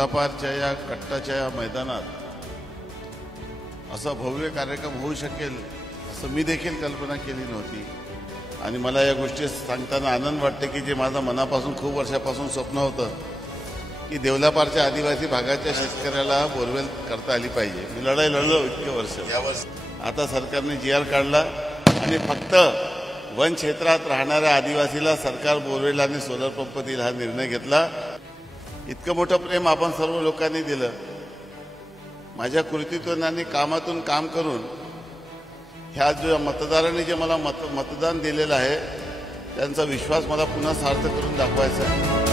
देवलापारच्या या कट्टाच्या या मैदानात असा भव्य कार्यक्रम होऊ शकेल असं मी देखील कल्पना केली नव्हती। आणि मला या गोष्टी सांगताना आनंद वाटते की जे माझं मनापासून खूप वर्षापासून स्वप्न होतं की देवलापारच्या आदिवासी भागाच्या शेतकऱ्याला बोरवेल करता आली पाहिजे। मी लढाई लढलो इतके वर्ष। आता सरकारने GR काढला आणि फक्त वन क्षेत्रात राहणाऱ्या आदिवासीला सरकार बोरवेल आणि सोलर पंप देईल हा निर्णय घेतला। इतकं मोठं प्रेम आपण सर्व लोकांनी दिलं। माझ्या कृतीतून आणि कामातून काम करून ह्या जो मतदारांनी जे मला मतदान दिलेलं आहे त्यांचा विश्वास मला पुन्हा सार्थ करून दाखवायचा आहे।